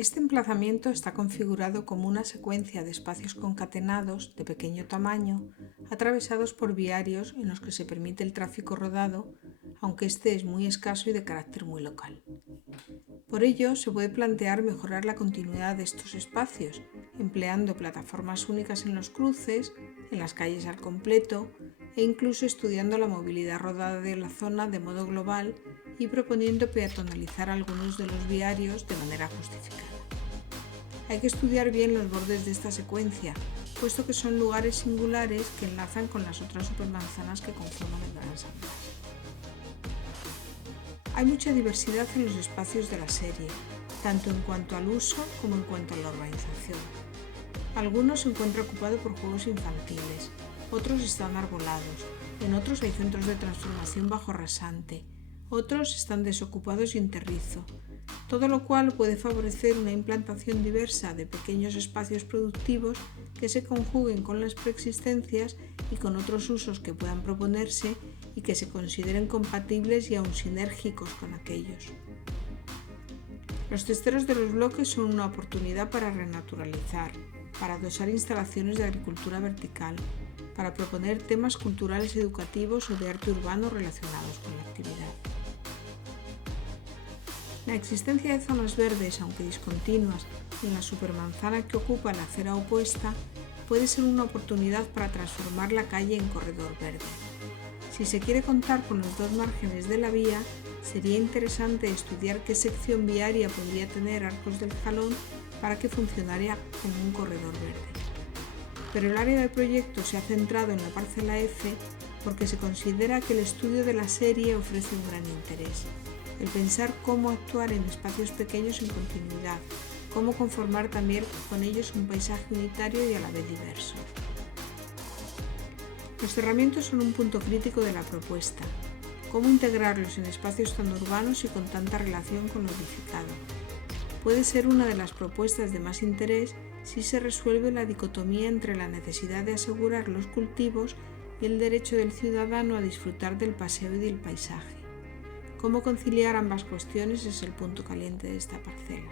Este emplazamiento está configurado como una secuencia de espacios concatenados de pequeño tamaño, atravesados por viarios en los que se permite el tráfico rodado, aunque este es muy escaso y de carácter muy local. Por ello, se puede plantear mejorar la continuidad de estos espacios, empleando plataformas únicas en los cruces, en las calles al completo, e incluso estudiando la movilidad rodada de la zona de modo global y proponiendo peatonalizar algunos de los viarios de manera justificada. Hay que estudiar bien los bordes de esta secuencia, puesto que son lugares singulares que enlazan con las otras supermanzanas que conforman el Gran San Blas. Hay mucha diversidad en los espacios de la serie, tanto en cuanto al uso como en cuanto a la urbanización. Algunos se encuentran ocupados por juegos infantiles, otros están arbolados, en otros hay centros de transformación bajo rasante, otros están desocupados y en terrizo, todo lo cual puede favorecer una implantación diversa de pequeños espacios productivos que se conjuguen con las preexistencias y con otros usos que puedan proponerse y que se consideren compatibles y aún sinérgicos con aquellos. Los testeros de los bloques son una oportunidad para renaturalizar, para adosar instalaciones de agricultura vertical, para proponer temas culturales educativos o de arte urbano relacionados con la actividad. La existencia de zonas verdes, aunque discontinuas, en la supermanzana que ocupa la acera opuesta, puede ser una oportunidad para transformar la calle en corredor verde. Si se quiere contar con los dos márgenes de la vía, sería interesante estudiar qué sección viaria podría tener Arcos del Jalón para que funcionara como un corredor verde. Pero el área de proyecto se ha centrado en la parcela F porque se considera que el estudio de la serie ofrece un gran interés. El pensar cómo actuar en espacios pequeños en continuidad, cómo conformar también con ellos un paisaje unitario y a la vez diverso. Los cerramientos son un punto crítico de la propuesta. ¿Cómo integrarlos en espacios tan urbanos y con tanta relación con lo edificado? Puede ser una de las propuestas de más interés si se resuelve la dicotomía entre la necesidad de asegurar los cultivos y el derecho del ciudadano a disfrutar del paseo y del paisaje. Cómo conciliar ambas cuestiones es el punto caliente de esta parcela.